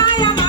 নাই